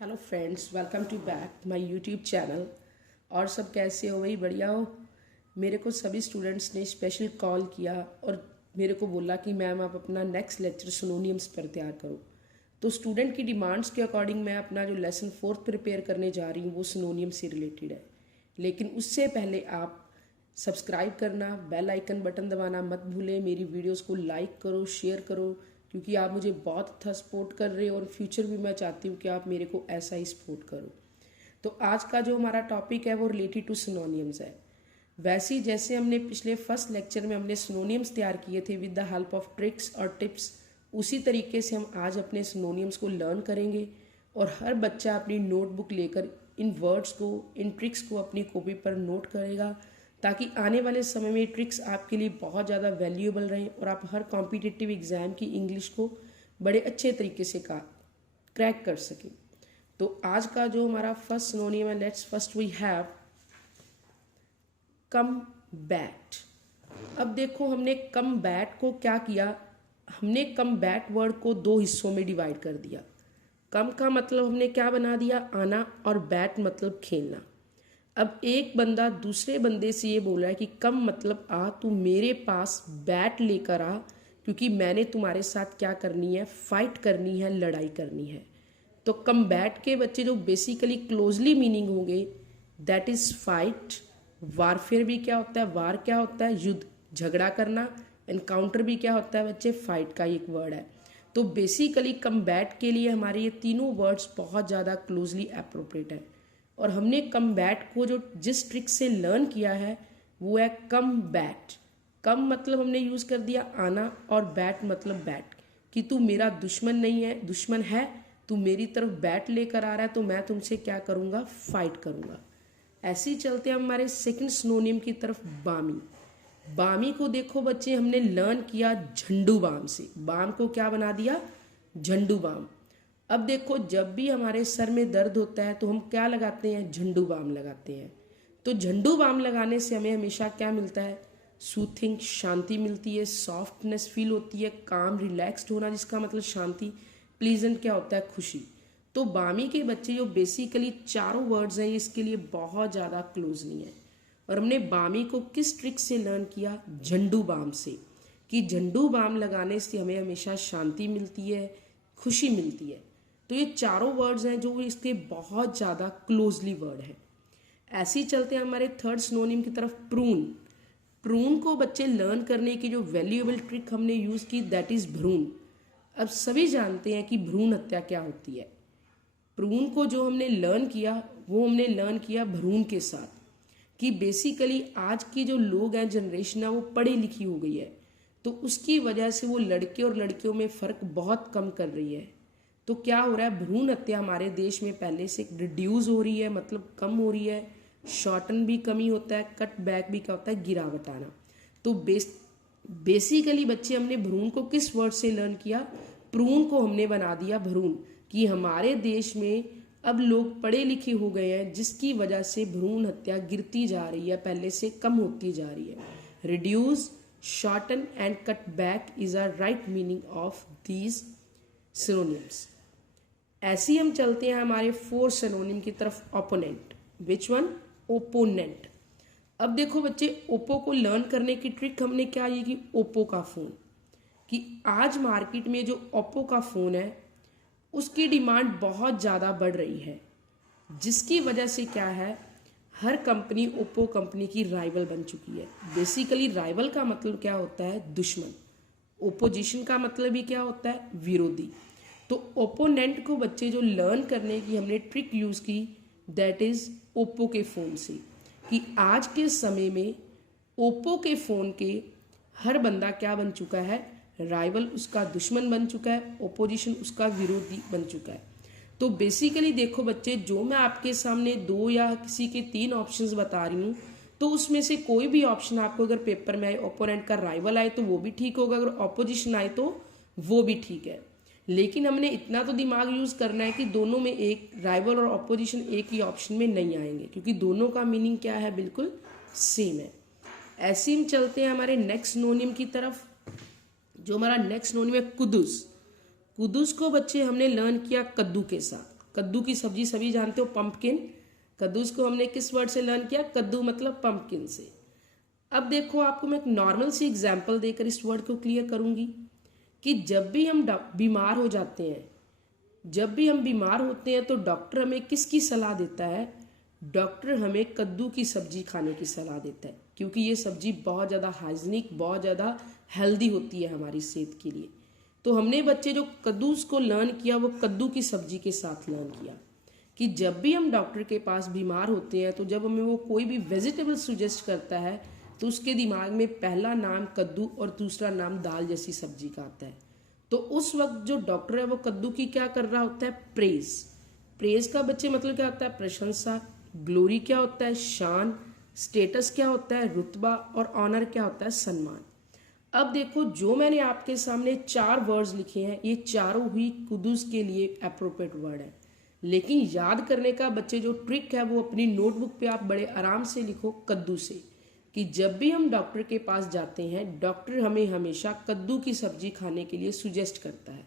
Hello friends, welcome to back my YouTube channel. और सब कैसे हो भाई? बढ़िया हो? मेरे को सभी स्टूडेंट्स ने स्पेशल कॉल किया और मेरे को बोला कि मैम आप अपना नेक्स्ट लेक्चर सिनोनियम्स पर तैयार करो। तो स्टूडेंट की डिमांड्स के अकॉर्डिंग मैं अपना जो लेसन 4 प्रिपेयर करने जा रही हूँ वो सिनोनियम से रिलेटेड है। लेकिन उससे पहले आप सब्सक्राइब करना, बेल आइकन बटन दबाना मत भूलें। मेरी वीडियोस को लाइक करो, शेयर करो, क्योंकि आप मुझे बहुत अच्छा सपोर्ट कर रहे हो और फ्यूचर भी मैं चाहती हूँ कि आप मेरे को ऐसा ही सपोर्ट करो। तो आज का जो हमारा टॉपिक है वो रिलेटेड टू सिनोनियम्स है। वैसे ही जैसे हमने पिछले फर्स्ट लेक्चर में हमने सिनोनियम्स तैयार किए थे with the help of tricks और टिप्स, उसी तरीके से हम आज अपने सिनोनियम्स को लर्न करेंगे। और हर बच्चा अपनी नोटबुक लेकर इन वर्ड्स को, इन ट्रिक्स को अपनी कॉपी पर नोट करेगा, ताकि आने वाले समय में ट्रिक्स आपके लिए बहुत ज़्यादा वैल्यूएबल रहें और आप हर कॉम्पिटिटिव एग्ज़ाम की इंग्लिश को बड़े अच्छे तरीके से क्रैक कर सकें। तो आज का जो हमारा फर्स्ट सिनोनियम है, let's first we have combat. अब देखो, हमने कम बैट को क्या किया, हमने कम बैट वर्ड को दो हिस्सों में डिवाइड कर दिया। कम का मतलब हमने क्या बना दिया, आना, और बैट मतलब खेलना। अब एक बंदा दूसरे बंदे से ये बोल रहा है कि कम मतलब आ, तू मेरे पास बैट लेकर आ, क्योंकि मैंने तुम्हारे साथ क्या करनी है, फाइट करनी है, लड़ाई करनी है। तो कम बैट के बच्चे जो बेसिकली क्लोजली मीनिंग होंगे, दैट इज फाइट। वारफेयर भी क्या होता है, वार क्या होता है, युद्ध, झगड़ा करना। एनकाउंटर भी क्या होता है बच्चे, फाइट का एक वर्ड है। तो बेसिकली कम बैट के लिए हमारे ये तीनों वर्ड्स बहुत ज़्यादा क्लोजली अप्रोप्रिएट है। और हमने कम बैट को जो जिस ट्रिक से लर्न किया है वो है कम बैट। कम मतलब हमने यूज़ कर दिया आना, और बैट मतलब बैट, कि तू मेरा दुश्मन नहीं है, दुश्मन है, तू मेरी तरफ बैट लेकर आ रहा है तो मैं तुमसे क्या करूँगा, फाइट करूँगा। ऐसे ही चलते हैं हमारे सेकंड सिनोनियम की तरफ, बामी। बामी को देखो बच्चे, हमने लर्न किया झंडू बाम से। बाम को क्या बना दिया, झंडू बाम। अब देखो, जब भी हमारे सर में दर्द होता है तो हम क्या लगाते हैं, झंडू बाम लगाते हैं। तो झंडू बाम लगाने से हमें हमेशा क्या मिलता है, सूथिंग, शांति मिलती है, सॉफ्टनेस फील होती है, काम, रिलैक्स्ड होना, जिसका मतलब शांति, प्लीजेंट क्या होता है, खुशी। तो बामी के बच्चे जो बेसिकली चारों वर्ड्स हैं, इसके लिए बहुत ज़्यादा क्लोज नहीं है। और हमने बामी को किस ट्रिक से लर्न किया, झंडू बाम से, कि झंडू बाम लगाने से हमें हमेशा शांति मिलती है, खुशी मिलती है। तो ये चारों वर्ड्स हैं जो इसके बहुत ज़्यादा क्लोजली वर्ड है। ऐसे ही चलते हैं हमारे थर्ड सिनोनिम की तरफ, प्रून। प्रून को बच्चे लर्न करने की जो वैल्यूएबल ट्रिक हमने यूज़ की, दैट इज़ भ्रूण। अब सभी जानते हैं कि भ्रूण हत्या क्या होती है। प्रून को जो हमने लर्न किया वो हमने लर्न किया भ्रूण के साथ, कि बेसिकली आज की जो लोग हैं, जनरेशन है, वो पढ़ी लिखी हो गई है। तो उसकी वजह से वो लड़के और लड़कियों में फ़र्क बहुत कम कर रही है। तो क्या हो रहा है, भ्रूण हत्या हमारे देश में पहले से रिड्यूस हो रही है, मतलब कम हो रही है। शॉर्टन भी कमी होता है, कट बैक भी क्या होता है, गिरावट आना। तो बेसिकली बच्चे हमने भ्रूण को किस वर्ड से लर्न किया, प्रून को हमने बना दिया भ्रूण, कि हमारे देश में अब लोग पढ़े लिखे हो गए हैं, जिसकी वजह से भ्रूण हत्या गिरती जा रही है, पहले से कम होती जा रही है। Reduce, shorten and cut back is a right meaning of these synonyms. ऐसे ही हम चलते हैं हमारे फोर्थ सिनोनिम की तरफ, ओपोनेंट। Which one, opponent. अब देखो बच्चे, ओप्पो को लर्न करने की ट्रिक हमने क्या ये कि ओप्पो का फ़ोन, कि आज मार्केट में जो ओप्पो का फ़ोन है उसकी डिमांड बहुत ज़्यादा बढ़ रही है, जिसकी वजह से क्या है, हर कंपनी ओप्पो कंपनी की राइवल बन चुकी है। बेसिकली राइवल का मतलब क्या होता है, दुश्मन। ओपोजिशन का मतलब भी क्या होता है, विरोधी। तो ओपोनेंट को बच्चे जो लर्न करने की हमने ट्रिक यूज़ की, दैट इज़ ओप्पो के फ़ोन से, कि आज के समय में ओप्पो के फ़ोन के हर बंदा क्या बन चुका है, राइवल, उसका दुश्मन बन चुका है, ओपोजिशन उसका विरोधी बन चुका है। तो बेसिकली देखो बच्चे, जो मैं आपके सामने दो या किसी के तीन ऑप्शंस बता रही हूँ, तो उसमें से कोई भी ऑप्शन आपको अगर पेपर में आए, ओपोनेंट का राइवल आए तो वो भी ठीक होगा, अगर ऑपोजिशन आए तो वो भी ठीक है। लेकिन हमने इतना तो दिमाग यूज़ करना है कि दोनों में एक राइवल और ऑपोजिशन एक ही ऑप्शन में नहीं आएंगे, क्योंकि दोनों का मीनिंग क्या है, बिल्कुल सेम है। ऐसे हम चलते हैं हमारे नेक्स्ट सिनोनिम की तरफ। जो हमारा नेक्स्ट सिनोनिम है, कुदुस। कुदुस को बच्चे हमने लर्न किया कद्दू के साथ। कद्दू की सब्जी सभी जानते हो, पंपकिन। कद्दूस को हमने किस वर्ड से लर्न किया? कद्दू मतलब पंपकिन से। अब देखो आपको मैं एक नॉर्मल सी एग्जाम्पल देकर इस वर्ड को क्लियर करूंगी कि जब भी हम बीमार हो जाते हैं, जब भी हम बीमार होते हैं तो डॉक्टर हमें किसकी सलाह देता है? डॉक्टर हमें कद्दू की सब्जी खाने की सलाह देता है, क्योंकि ये सब्जी बहुत ज़्यादा हाइजीनिक, बहुत ज़्यादा हेल्दी होती है हमारी सेहत के लिए। तो हमने बच्चे जो कद्दूस को लर्न किया वो कद्दू की सब्जी के साथ लर्न किया कि जब भी हम डॉक्टर के पास बीमार होते हैं तो जब हमें वो कोई भी वेजिटेबल सुजेस्ट करता है तो उसके दिमाग में पहला नाम कद्दू और दूसरा नाम दाल जैसी सब्जी का आता है। तो उस वक्त जो डॉक्टर है वो कद्दू की क्या कर रहा होता है? प्रेज। प्रेज का बच्चे मतलब क्या होता है? प्रशंसा। ग्लोरी क्या होता है? शान। स्टेटस क्या होता है? रुतबा। और ऑनर क्या होता है? सम्मान। अब देखो जो मैंने आपके सामने 4 वर्ड्स लिखे हैं, ये चारों ही कद्दूस के लिए अप्रोप्रिएट वर्ड है। लेकिन याद करने का बच्चे जो ट्रिक है वो अपनी नोटबुक पे आप बड़े आराम से लिखो कद्दू से, कि जब भी हम डॉक्टर के पास जाते हैं डॉक्टर हमें हमेशा कद्दू की सब्जी खाने के लिए सुजेस्ट करता है।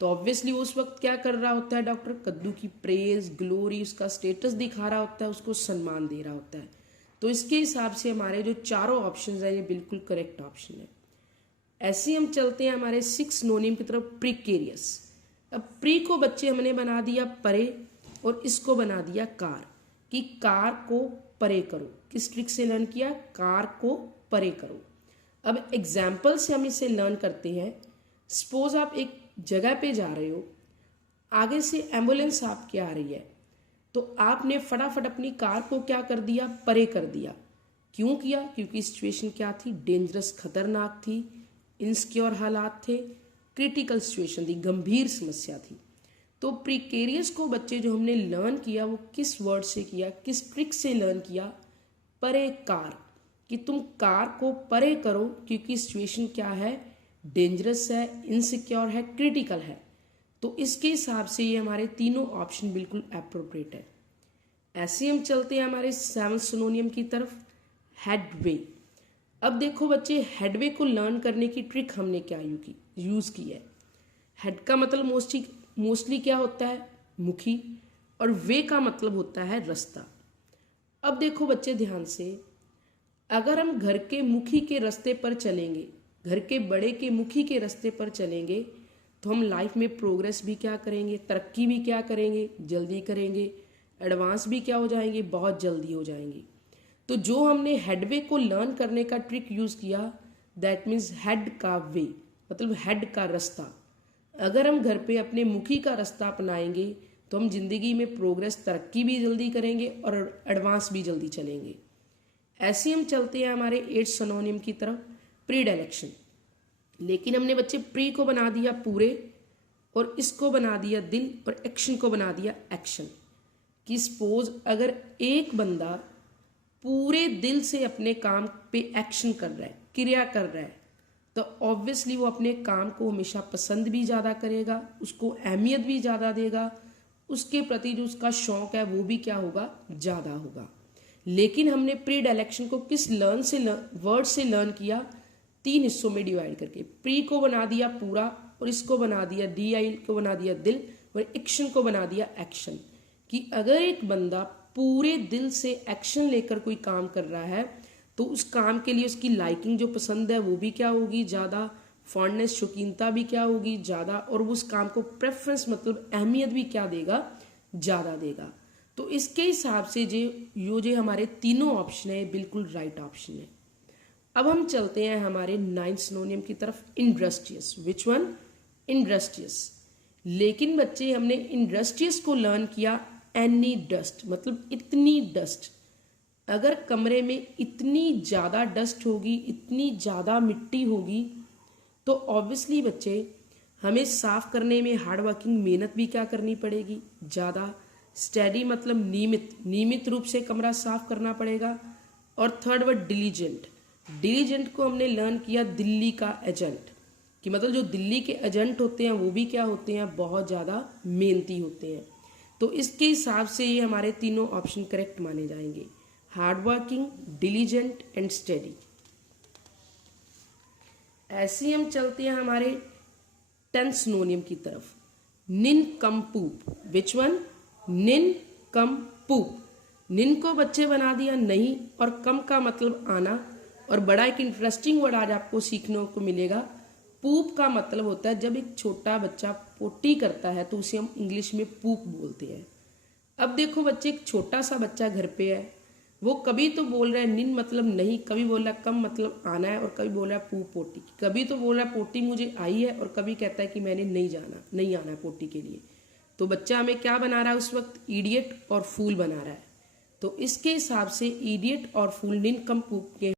तो ऑब्वियसली उस वक्त क्या कर रहा होता है डॉक्टर? कद्दू की प्रेज, ग्लोरी, उसका स्टेटस दिखा रहा होता है, उसको सम्मान दे रहा होता है। तो इसके हिसाब से हमारे जो चारों ऑप्शन है ये बिल्कुल करेक्ट ऑप्शन है। ऐसे हम चलते हैं हमारे 6 सिनोनिम की तरफ। प्रीकेरियस। अब प्री को बच्चे हमने बना दिया परे और इसको बना दिया कार, कि कार को परे करो। किस ट्रिक से लर्न किया? कार को परे करो। अब एग्जाम्पल से हम इसे लर्न करते हैं। सपोज आप एक जगह पे जा रहे हो, आगे से एम्बुलेंस आपके आ रही है, तो आपने फटाफट अपनी कार को क्या कर दिया? परे कर दिया। क्यों किया? क्योंकि सिचुएशन क्या थी? डेंजरस, खतरनाक थी, इनसिक्योर हालात थे, क्रिटिकल सिचुएशन थी, गंभीर समस्या थी। तो प्रीकेरियस को बच्चे जो हमने लर्न किया वो किस वर्ड से किया, किस ट्रिक से लर्न किया? परे कार, कि तुम कार को परे करो क्योंकि सिचुएशन क्या है? डेंजरस है, इनसिक्योर है, क्रिटिकल है। तो इसके हिसाब से ये हमारे तीनों ऑप्शन बिल्कुल अप्रोप्रिएट है। ऐसे हम चलते हैं हमारे 7 सिनोनियम की तरफ। हेडवे। अब देखो बच्चे हेडवे को लर्न करने की ट्रिक हमने क्या यूज़ की है। हेड का मतलब मोस्टली क्या होता है? मुखी। और वे का मतलब होता है रास्ता। अब देखो बच्चे ध्यान से, अगर हम घर के मुखी के रास्ते पर चलेंगे, घर के बड़े के मुखी के रास्ते पर चलेंगे, तो हम लाइफ में प्रोग्रेस भी क्या करेंगे? तरक्की भी क्या करेंगे? जल्दी करेंगे। एडवांस भी क्या हो जाएंगे? बहुत जल्दी हो जाएंगे। तो जो हमने हेडवे को लर्न करने का ट्रिक यूज़ किया, दैट मीन्स हेड का वे, मतलब हेड का रास्ता। अगर हम घर पे अपने मुखी का रास्ता अपनाएंगे तो हम जिंदगी में प्रोग्रेस, तरक्की भी जल्दी करेंगे और एडवांस भी जल्दी चलेंगे। ऐसे हम चलते हैं हमारे 8 सिनोनिम की तरफ। प्रीडायलेक्शन। लेकिन हमने बच्चे प्री को बना दिया पूरे और इसको बना दिया दिल और एक्शन को बना दिया एक्शन। कि सपोज अगर एक बंदा पूरे दिल से अपने काम पे एक्शन कर रहा है, क्रिया कर रहा है, तो ऑब्वियसली वो अपने काम को हमेशा पसंद भी ज़्यादा करेगा, उसको अहमियत भी ज़्यादा देगा, उसके प्रति जो उसका शौक है वो भी क्या होगा? ज़्यादा होगा। लेकिन हमने प्री डायलेक्शन को किस वर्ड से लर्न किया? 3 हिस्सों में डिवाइड करके। प्री को बना दिया पूरा और इसको बना दिया DI को बना दिया दिल और एक्शन को बना दिया एक्शन। कि अगर एक बंदा पूरे दिल से एक्शन लेकर कोई काम कर रहा है तो उस काम के लिए उसकी लाइकिंग जो पसंद है वो भी क्या होगी? ज़्यादा। फॉन्डनेस, शौकीनता भी क्या होगी? ज़्यादा। और वो उस काम को प्रेफरेंस मतलब अहमियत भी क्या देगा? ज़्यादा देगा। तो इसके हिसाब से जो हमारे तीनों ऑप्शन है बिल्कुल राइट ऑप्शन है। अब हम चलते हैं हमारे 9 सिनोनियम की तरफ। इंडस्ट्रियस। Which one? इंडस्ट्रियस। लेकिन बच्चे हमने इंडस्ट्रियस को लर्न किया एनी डस्ट, मतलब इतनी डस्ट। अगर कमरे में इतनी ज़्यादा डस्ट होगी, इतनी ज़्यादा मिट्टी होगी, तो ऑब्वियसली बच्चे हमें साफ करने में हार्ड वर्किंग मेहनत भी क्या करनी पड़ेगी? ज़्यादा। स्टेडी मतलब नियमित रूप से कमरा साफ करना पड़ेगा। और थर्ड वर्ड डिलीजेंट। डिलीजेंट को हमने लर्न किया दिल्ली का एजेंट, कि मतलब जो दिल्ली के एजेंट होते हैं वो भी क्या होते हैं? बहुत ज़्यादा मेहनती होते हैं। तो इसके हिसाब से ये हमारे तीनों ऑप्शन करेक्ट माने जाएंगे। Hard working, diligent and steady. ऐसे ही हम चलते हैं हमारे 10 सिनोनियम की तरफ। निनकम्पूप। Which one? निन कम पूप। निन को बच्चे बना दिया नहीं, और कम का मतलब आना। और बड़ा एक इंटरेस्टिंग वर्ड आज आपको सीखने को मिलेगा। पूप का मतलब होता है जब एक छोटा बच्चा पोटी करता है तो उसे हम इंग्लिश में पूप बोलते हैं। अब देखो बच्चे, एक छोटा सा बच्चा घर पे है, वो कभी तो बोल रहा है निन मतलब नहीं, कभी बोल रहा है कम मतलब आना है, और कभी बोल रहा है पूप पोटी। कभी तो बोल रहा है पोटी मुझे आई है, और कभी कहता है कि मैंने नहीं आना है पोटी के लिए। तो बच्चा हमें क्या बना रहा है उस वक्त? इडियट और फूल बना रहा है। तो इसके हिसाब से इडियट और फूल निन कम पूप के